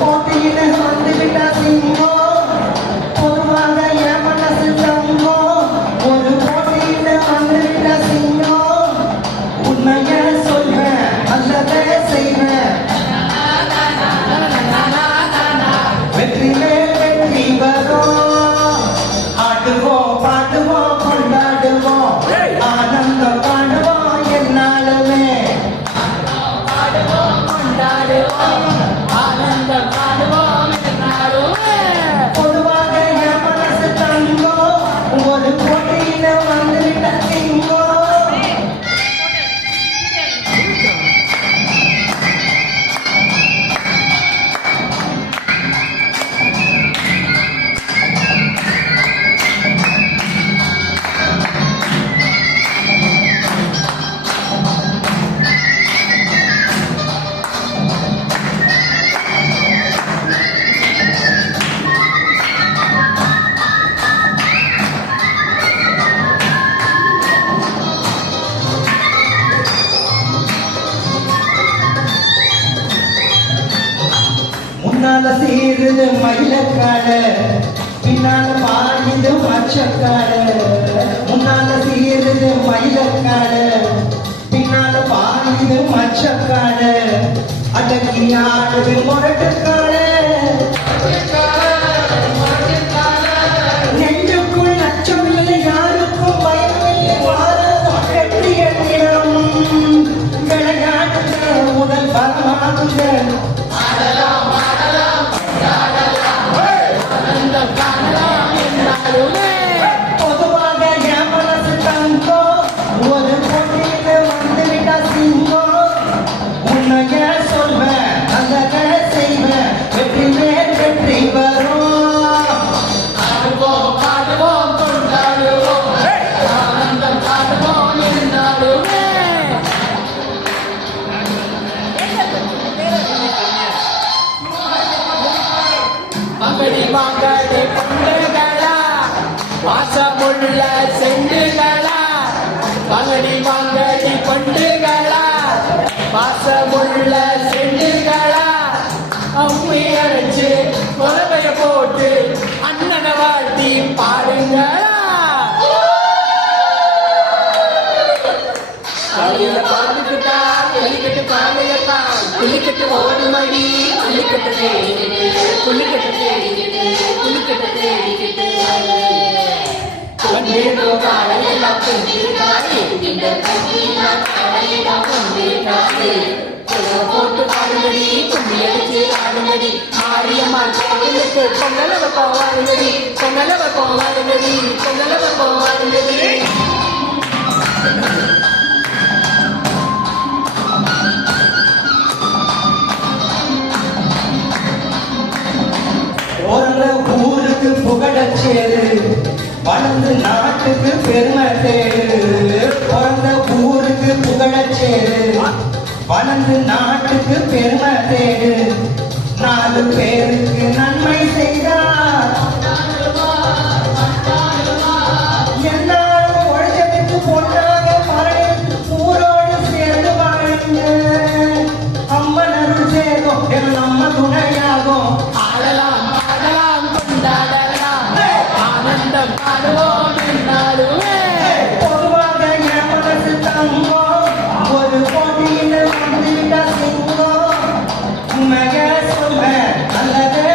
போட்டியில வந்து விட்டா சிங்கம் பொதுவாக என் மனசு தங்கம் ஒரு போட்டியில வந்து விட்டா சிங்கம் உண்மைய சொல்வேன் நல்லதே செய்வேன் வெற்றி மேல் வெற்றி வரும் ஆடுவோம் பாடுவோம் கொண்டாடுவோம் ஆனந்தம் காணுவோம் என்னாலுமே பொதுவாக என் மனசு தங்கம் ஒரு போட்டியில வந்து விட்ட சிங்கம் முன்னால சீருது மயிலக்காடு பின்னால பாயுது மச்சக்காடு முன்னால சீருது மயிலக்காடு பின்னால பாயுது மச்சக்காடு அடக்கி ஆடுது முரட்டுக்காடு நெஞ்சுக்குள் அச்சம் இல்லை யாருக்கும் பயம் இல்லை வாரம் வெற்றி எண்ணிடம் விளையாடுங்க முதல் பலமாகுங்க பொதுவாக என் மனசு தங்கம் ஒரு போட்டியில வந்து விட்டா சிங்கம் உன்னைய சொல்வேன் நல்லத செய்வேன் வெற்றி மேல் வெற்றி வரும் பாடுவோம் கொண்டாடுவோம் ஆனந்தம் காட்டுவோம் என்னாலுமே மங்கடி மாங்கடி பொண்டுகளா வாசமுள்ள செண்டுகளா மங்கடி மாங்கடி பொண்டுகளா வாசமுள்ள செண்டுகளா அம்மி அரைச்சு குழவைய போட்டு அண்ணனை வாழ்த்தி பாடுங்களா பாட்டுக்கிட்டா கிளிக்கட்டு பாவையப்பா கிளிக்கட்டு ஓடுமடி கிளிக்கட்டு குளிக்கட்டு குளிக்கட்டு தேடிக்கிட்டு கொண்டேடோ காலையெல்லாம் கொண்டிருக்காரு இந்த கட்டிலாம் காலையெல்லாம் கொண்டிருக்காரு போட்டு பாடுங்கடி கும்பி அடிச்சு ஆடுங்கடி மாரியம்மா கோவிலுக்கு பொங்கலவ போவாடுங்கடி பொங்கலவ போவாடுங்கடி பொங்கலவ போவாடுங்கடி ஊருக்கு புகழச்சேரு வளர்ந்து நாட்டுக்கு பெருமை தேடு பிறந்த ஊருக்கு புகழச்சேரு வளர்ந்து நாட்டுக்கு பெருமை தேடு 4 பேருக்கு நன்மை செய்தார் எல்லாரும் உழைச்சதுக்கு பொண்ணாக மரணி ஊரோடு சேர்ந்து வாழுங்க அம்மன் அருள் சேரும் நம்ம துணையாகும் ஆடலாம் பாடலாம் கொண்டாடலாம் ஆனந்தம் பாடுவோம் என்னாலுமே பொதுவாக என் மனசு தங்கம் ஒரு போட்டியில வந்து விட்டா சிங்கம் உண்மைய சொல்வேன் நல்லதே